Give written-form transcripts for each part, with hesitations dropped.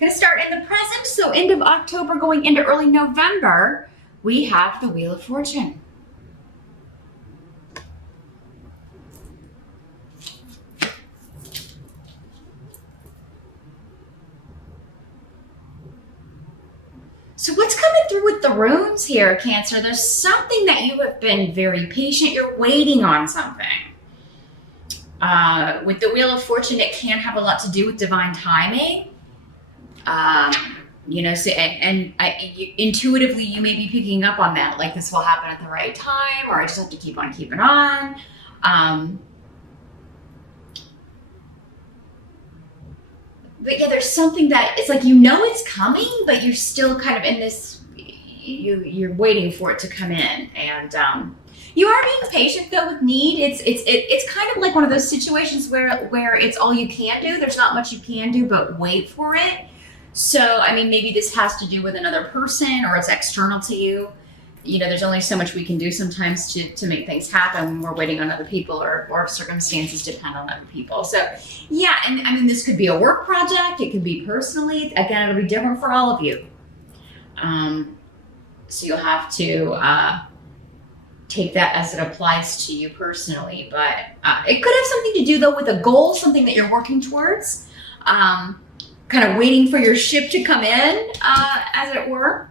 Going to start in the present, so end of October going into early November, we have the Wheel of Fortune. So what's coming through with the runes here, Cancer? There's something that you have been very patient. You're waiting on something. With the Wheel of Fortune, it can have a lot to do with divine timing. Intuitively, you may be picking up on that. Like, this will happen at the right time, or I just have to keep on keeping on. But yeah, there's something that it's like, it's coming, but you're still kind of in this, you're waiting for it to come in. And you are being patient though with need. It's kind of like one of those situations where it's all you can do. There's not much you can do, but wait for it. So, I mean, maybe this has to do with another person or it's external to you. There's only so much we can do sometimes to make things happen when we're waiting on other people or circumstances depend on other people. So, yeah, and I mean, this could be a work project. It could be personally. Again, it'll be different for all of you. So you'll have to take that as it applies to you personally. But it could have something to do, though, with a goal, something that you're working towards, kind of waiting for your ship to come in, as it were.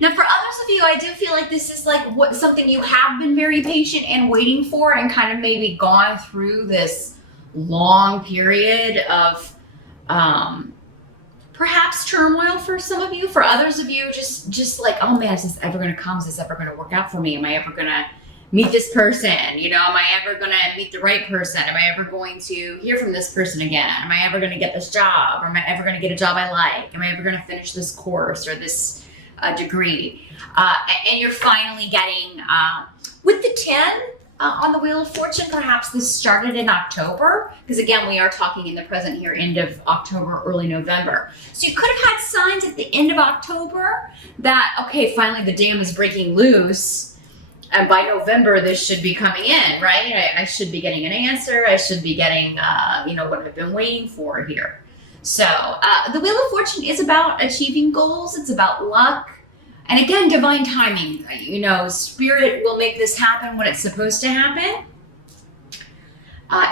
Now, for others of you, I do feel like this is like something you have been very patient and waiting for, and kind of maybe gone through this long period of perhaps turmoil for some of you. For others of you, just like, oh man, is this ever going to come? Is this ever going to work out for me? Am I ever going to meet this person? Am I ever going to meet the right person? Am I ever going to hear from this person again? Am I ever going to get this job? Or am I ever going to get a job I like? Am I ever going to finish this course or this degree? And you're finally getting, with the 10 on the Wheel of Fortune, perhaps this started in October, because again, we are talking in the present here, end of October, early November. So you could have had signs at the end of October that, okay, finally the dam is breaking loose, and by November this should be coming in, right? I should be getting an answer. I should be getting, what I've been waiting for here. So the Wheel of Fortune is about achieving goals. It's about luck. And again, divine timing. Spirit will make this happen when it's supposed to happen.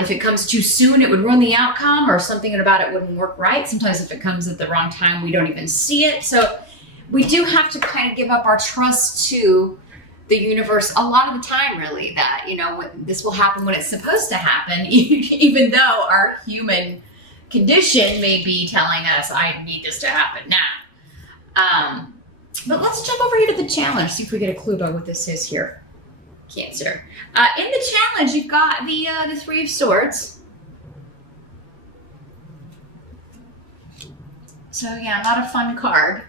If it comes too soon, it would ruin the outcome, or something about it wouldn't work right. Sometimes if it comes at the wrong time, we don't even see it. So we do have to kind of give up our trust to the universe a lot of the time, really, that, this will happen when it's supposed to happen, even though our human condition may be telling us, I need this to happen now. But let's jump over here to the challenge, see if we get a clue about what this is here, Cancer. In the challenge, you've got the Three of Swords. So yeah, not a fun card.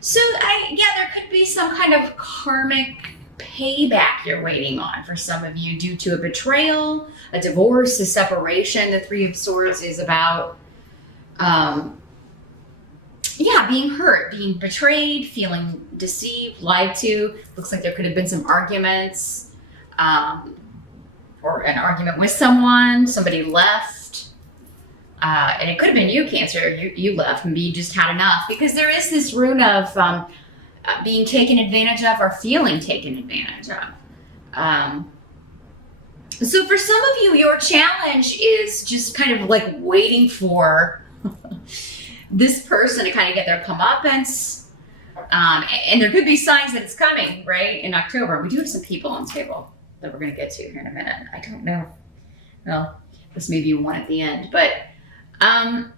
So there could be some kind of karmic payback you're waiting on for some of you due to a betrayal, a divorce, a separation. The Three of Swords is about, being hurt, being betrayed, feeling deceived, lied to. Looks like there could have been some arguments, or an argument with someone. Somebody left, and it could have been you, Cancer. You left, maybe you just had enough, because there is this rune of being taken advantage of, or feeling taken advantage of. So for some of you, your challenge is just kind of like waiting for this person to kind of get their comeuppance. And there could be signs that it's coming, right, in October. We do have some people on the table that we're going to get to here in a minute. I don't know. Well, this may be one at the end. But now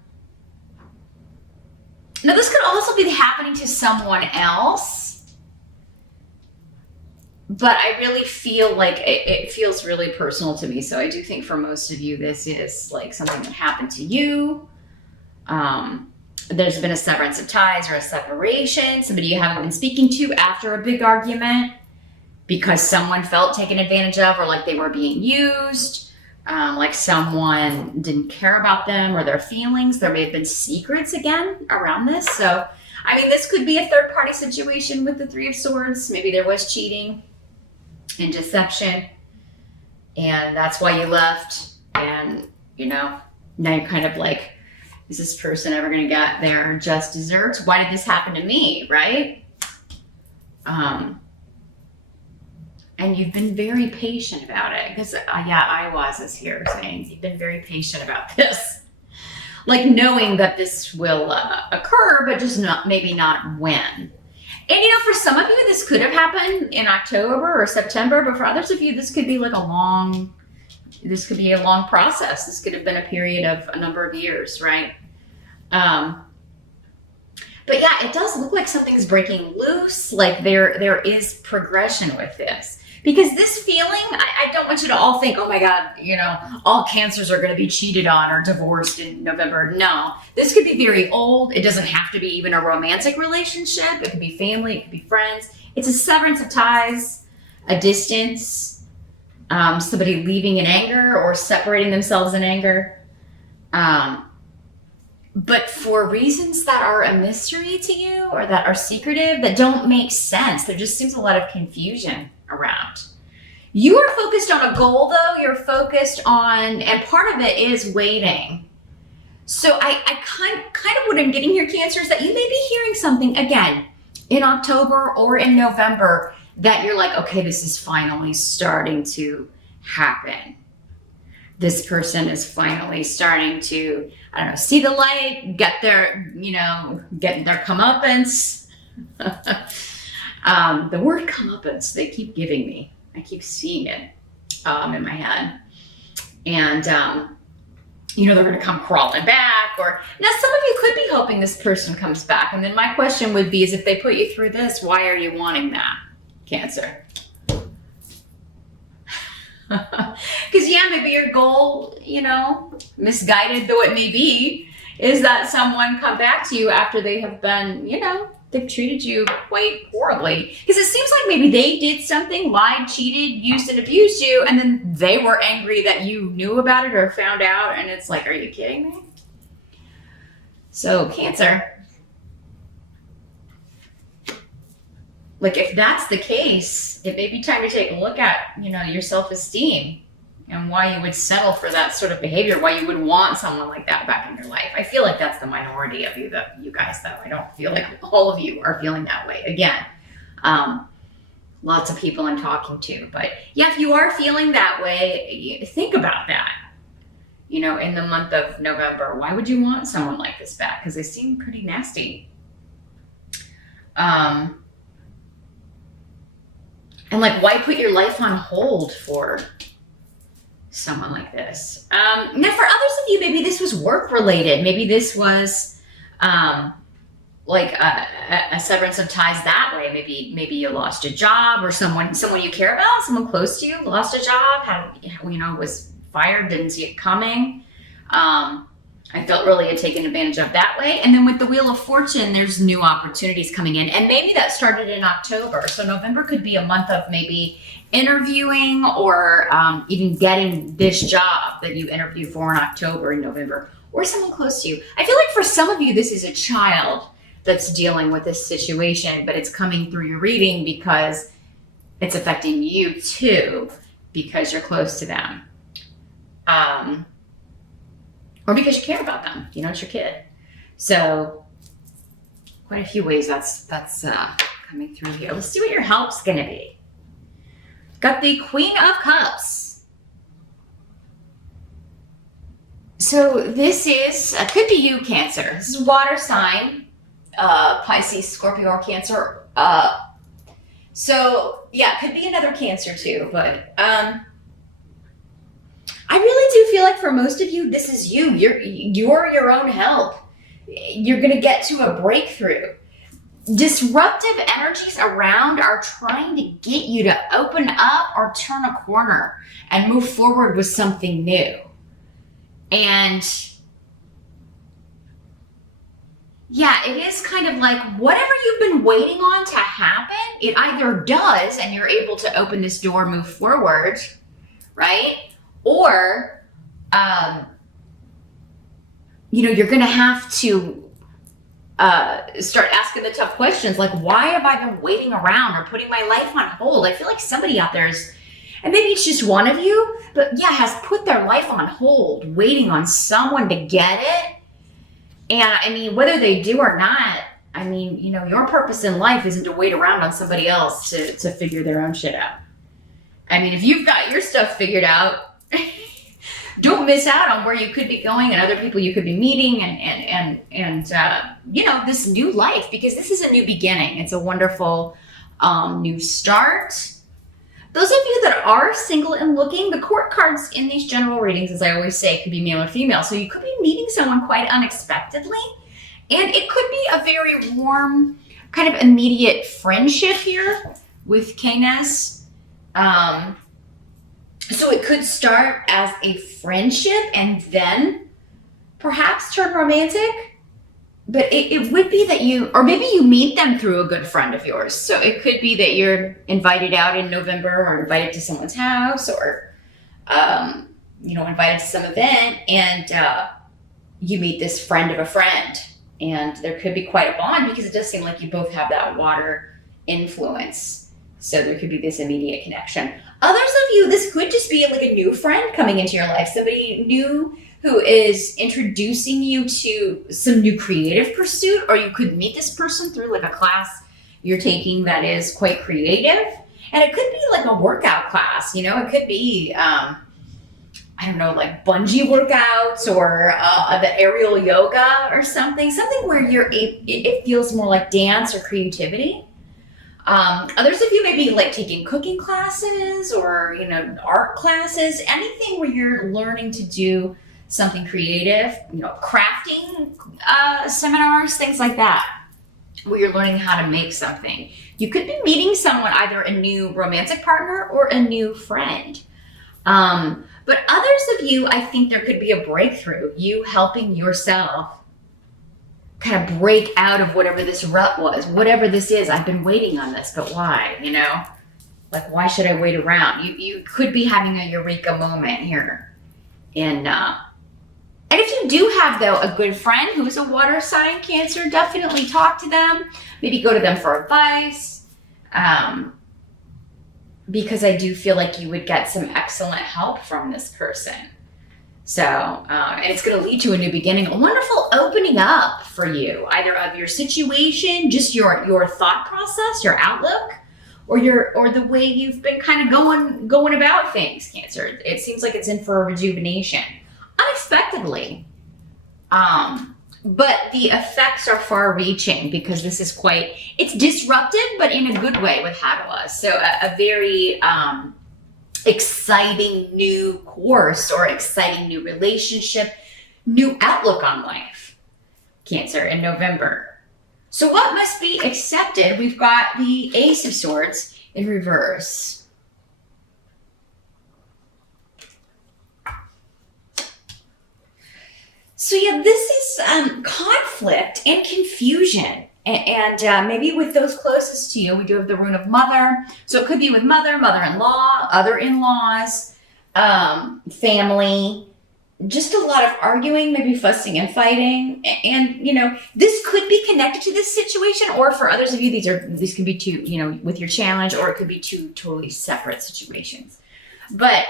this could also be happening to someone else. But I really feel like it feels really personal to me. So I do think for most of you, this is like something that happened to you. There's been a severance of ties or a separation. Somebody you haven't been speaking to after a big argument because someone felt taken advantage of, or like they were being used, like someone didn't care about them or their feelings. There may have been secrets again around this. So, I mean, this could be a third party situation with the Three of Swords. Maybe there was cheating and deception. And that's why you left. And, you know, now you're kind of like, is this person ever going to get their just desserts? Why did this happen to me, right? And you've been very patient about it. Because, yeah, I was here saying you've been very patient about this. Like knowing that this will occur, but just maybe not when. And, you know, for some of you, this could have happened in October or September, but for others of you, this could be like a long process. This could have been a period of a number of years, right? But yeah, it does look like something's breaking loose. Like there is progression with this. Because this feeling, I don't want you to all think, oh my God, you know, all cancers are going to be cheated on or divorced in November. No, this could be very old. It doesn't have to be even a romantic relationship. It could be family, it could be friends. It's a severance of ties, a distance, somebody leaving in anger or separating themselves in anger. But for reasons that are a mystery to you or that are secretive, that don't make sense, there just seems a lot of confusion around. You are focused on a goal though, you're focused on, and part of it is waiting. So I kind of what I'm getting here, Cancer, is that you may be hearing something again in October or in November that you're like, okay, this is finally starting to happen. This person is finally starting to, I don't know, see the light, get their, you know, get their comeuppance. The word comeuppance, they keep giving me. I keep seeing it in my head. And, you know, they're going to come crawling back. Or now some of you could be hoping this person comes back. And then my question would be is if they put you through this, why are you wanting that, Cancer? Because yeah, maybe your goal, you know, misguided though it may be, is that someone come back to you after they have been, you know, they've treated you quite horribly. Because it seems like maybe they did something, lied, cheated, used and abused you, and then they were angry that you knew about it or found out, and it's like, are you kidding me? So Cancer, like if that's the case, it may be time to take a look at, you know, your self-esteem and why you would settle for that sort of behavior, why you would want someone like that back in your life. I feel like that's the minority of you, you guys, though. I don't feel like all of you are feeling that way. Again, lots of people I'm talking to. But yeah, if you are feeling that way, think about that. You know, in the month of November, why would you want someone like this back? Because they seem pretty nasty. And like, why put your life on hold for someone like this? Now, for others of you, maybe this was work related. Maybe this was like a severance of ties that way. Maybe you lost a job, or someone you care about, someone close to you lost a job, was fired, didn't see it coming. I felt really taken advantage of that way. And then with the Wheel of Fortune, there's new opportunities coming in. And maybe that started in October. So November could be a month of maybe interviewing or even getting this job that you interviewed for in October and November, or someone close to you. I feel like for some of you, this is a child that's dealing with this situation, but it's coming through your reading because it's affecting you too, because you're close to them. Or because you care about them, you know, it's your kid. So quite a few ways that's coming through here. Let's see what your help's gonna be. Got the Queen of Cups. So this is, could be you, Cancer. This is water sign, Pisces, Scorpio, or Cancer. So yeah, it could be another Cancer too, but I really do feel like for most of you, this is you. You're your own help. You're going to get to a breakthrough. Disruptive energies around are trying to get you to open up or turn a corner and move forward with something new. And yeah, it is kind of like whatever you've been waiting on to happen, it either does and you're able to open this door, move forward, right? Or, you're going to have to start asking the tough questions like, why have I been waiting around or putting my life on hold? I feel like somebody out there is, And maybe it's just one of you, but yeah, has put their life on hold, waiting on someone to get it. And I mean, whether they do or not, I mean, you know, your purpose in life isn't to wait around on somebody else to figure their own shit out. I mean, if you've got your stuff figured out, don't miss out on where you could be going and other people you could be meeting and you know, this new life, because this is a new beginning. It's a wonderful new start. Those of you that are single and looking, the court cards in these general readings, as I always say, could be male or female. So you could be meeting someone quite unexpectedly. And it could be a very warm, kind of immediate friendship here with Canis. So it could start as a friendship and then perhaps turn romantic. But it would be that you, or maybe you meet them through a good friend of yours. So it could be that you're invited out in November or invited to someone's house or, you know, invited to some event and you meet this friend of a friend. And there could be quite a bond because it does seem like you both have that water influence. So there could be this immediate connection. Others of you, this could just be like a new friend coming into your life. Somebody new who is introducing you to some new creative pursuit, or you could meet this person through like a class you're taking that is quite creative. And it could be like a workout class, you know, it could be, I don't know, like bungee workouts or the aerial yoga or something where it feels more like dance or creativity. Others of you may be like taking cooking classes or, you know, art classes, anything where you're learning to do something creative, you know, crafting seminars, things like that, where you're learning how to make something. You could be meeting someone, either a new romantic partner or a new friend. But others of you, I think there could be a breakthrough, you helping yourself kind of break out of whatever this rut was, whatever this is. I've been waiting on this, but why, you know? Like, why should I wait around? You could be having a eureka moment here. And if you do have, though, a good friend who's a water sign, Cancer, definitely talk to them. Maybe go to them for advice. Because I do feel like you would get some excellent help from this person. So, and it's going to lead to a new beginning, a wonderful opening up for you, either of your situation, just your thought process, your outlook, or the way you've been kind of going about things, Cancer. It seems like it's in for a rejuvenation. Unexpectedly. But the effects are far reaching because this is it's disruptive, but in a good way with Hagawa. So a very exciting new course or exciting new relationship, new outlook on life, Cancer, in November. So what must be accepted? We've got the Ace of Swords in reverse. So yeah, this is conflict and confusion. And maybe with those closest to you, we do have the rune of mother. So it could be with mother, mother-in-law, other in-laws, family, just a lot of arguing, maybe fussing and fighting. And, you know, this could be connected to this situation, or for others of you, these can be two, you know, with your challenge, or it could be two totally separate situations. But,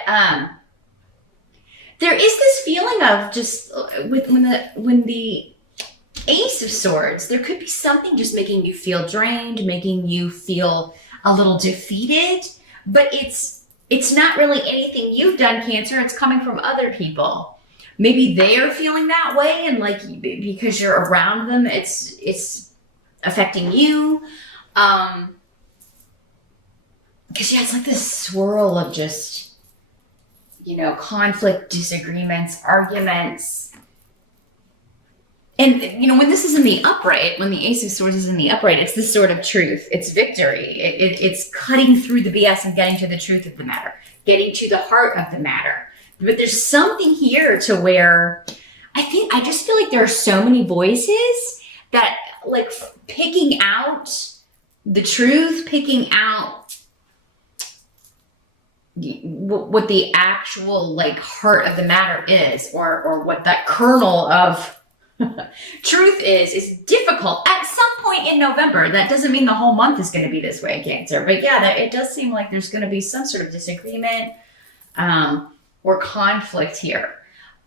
there is this feeling of just when the Ace of Swords, there could be something just making you feel drained, making you feel a little defeated, but it's not really anything you've done, Cancer. It's coming from other people. Maybe they're feeling that way, and like because you're around them, it's affecting you. Because yeah, it's like this swirl of just, you know, conflict, disagreements, arguments. And, you know, when this is in the upright, when the Ace of Swords is in the upright, it's this sort of truth. It's victory. It's cutting through the BS and getting to the truth of the matter, getting to the heart of the matter. But there's something here to where I just feel like there are so many voices that, like, picking out the truth, picking out what the actual like heart of the matter is, or what that kernel of Truth is, it's difficult at some point in November. That doesn't mean the whole month is going to be this way, Cancer. But yeah, it does seem like there's going to be some sort of disagreement or conflict here.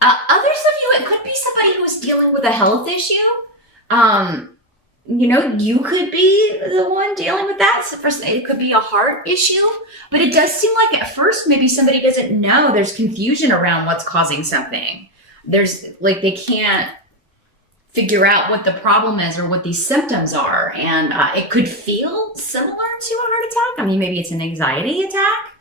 Others of you, it could be somebody who is dealing with a health issue. You could be the one dealing with that. So it could be a heart issue, but it does seem like at first maybe somebody doesn't know. There's confusion around what's causing something. They can't figure out what the problem is or what these symptoms are. And it could feel similar to a heart attack. I mean, maybe it's an anxiety attack.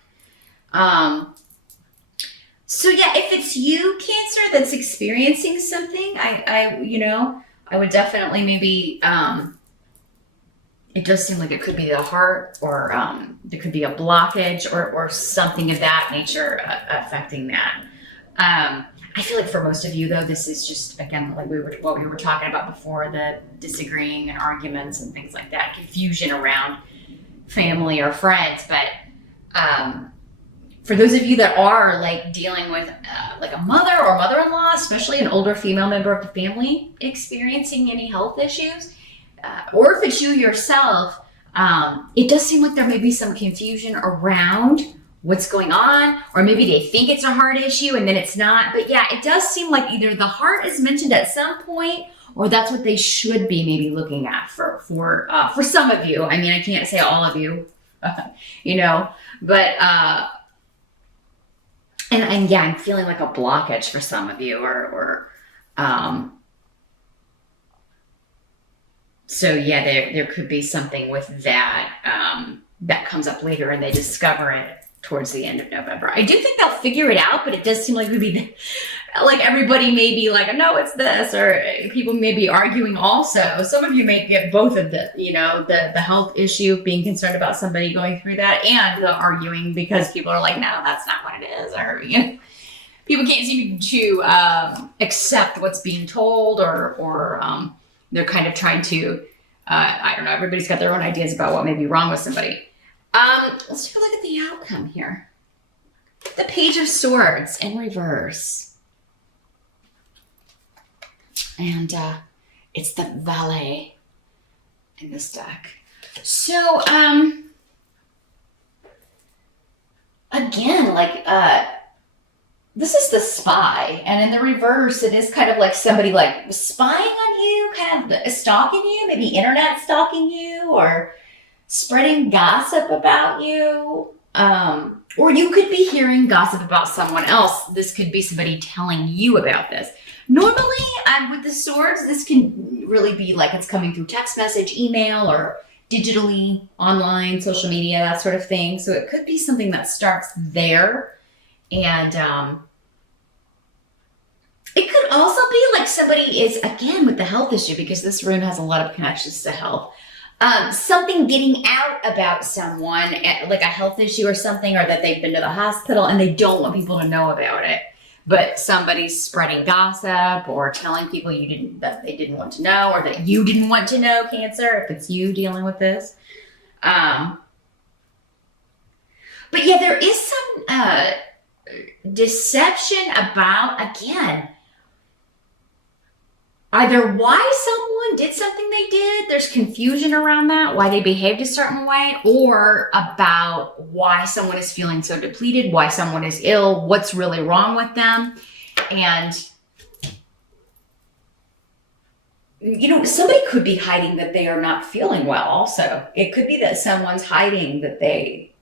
So yeah, if it's you, Cancer, that's experiencing something, I would definitely maybe, it does seem like it could be the heart, or there could be a blockage or something of that nature affecting that. I feel like for most of you, though, this is just, again, like what we were talking about before, the disagreeing and arguments and things like that, confusion around family or friends. But for those of you that are like dealing with like a mother or mother-in-law, especially an older female member of the family experiencing any health issues, or if it's you yourself, it does seem like there may be some confusion around what's going on, or maybe they think it's a heart issue and then it's not. But yeah, it does seem like either the heart is mentioned at some point, or that's what they should be maybe looking at for some of you. I mean, I can't say all of you, but and yeah, I'm feeling like a blockage for some of you, so yeah, there could be something with that that comes up later, and they discover it towards the end of November. I do think they'll figure it out, but it does seem like maybe like everybody may be like, no, it's this, or people may be arguing also. Some of you may get both of the health issue, being concerned about somebody going through that, and the arguing because people are like, no, that's not what it is, or people can't seem to accept what's being told, or they're kind of trying to, I don't know, everybody's got their own ideas about what may be wrong with somebody. Let's take a look at the outcome here. The Page of Swords in reverse. And it's the Valet in this deck. So, again, this is the Spy, and in the reverse, it is kind of like somebody like spying on you, kind of stalking you, maybe internet stalking you, or spreading gossip about you. Or you could be hearing gossip about someone else. This could be somebody telling you about this. Normally, with the swords, this can really be like it's coming through text message, email, or digitally, online, social media, that sort of thing. So it could be something that starts there. And it could also be like somebody is, again, with the health issue, because this rune has a lot of connections to health. Something getting out about someone, like a health issue or something, or that they've been to the hospital and they don't want people to know about it. But somebody's spreading gossip or telling people that they didn't want to know, or that you didn't want to know, Cancer, if it's you dealing with this. But yeah, there is some deception about, again, either why someone did something they did, there's confusion around that, why they behaved a certain way, or about why someone is feeling so depleted, why someone is ill, what's really wrong with them. And, somebody could be hiding that they are not feeling well also. It could be that someone's hiding that they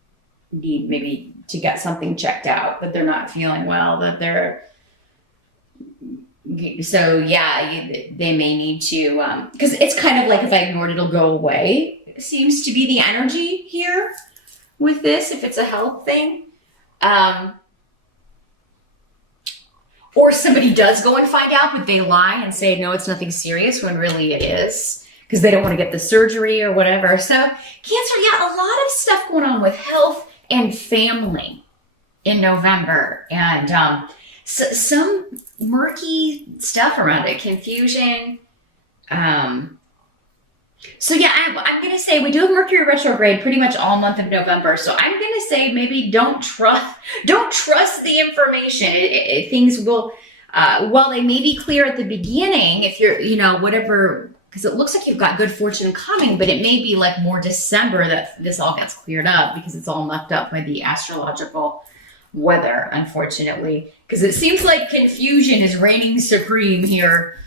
need maybe to get something checked out, that they're not feeling well, that they're... So yeah, they may need to, because it's kind of like if I ignore it, it'll go away. It seems to be the energy here with this, if it's a health thing. Or somebody does go and find out, but they lie and say, no, it's nothing serious, when really it is, because they don't want to get the surgery or whatever. So Cancer, yeah, a lot of stuff going on with health and family in November. And some murky stuff around it, confusion. So yeah, I'm going to say we do have Mercury retrograde pretty much all month of November. So I'm going to say maybe don't trust the information. Things will, while they may be clear at the beginning, if you're, you know, whatever, because it looks like you've got good fortune coming, but it may be like more December that this all gets cleared up, because it's all mucked up by the astrological weather, unfortunately, because it seems like confusion is reigning supreme here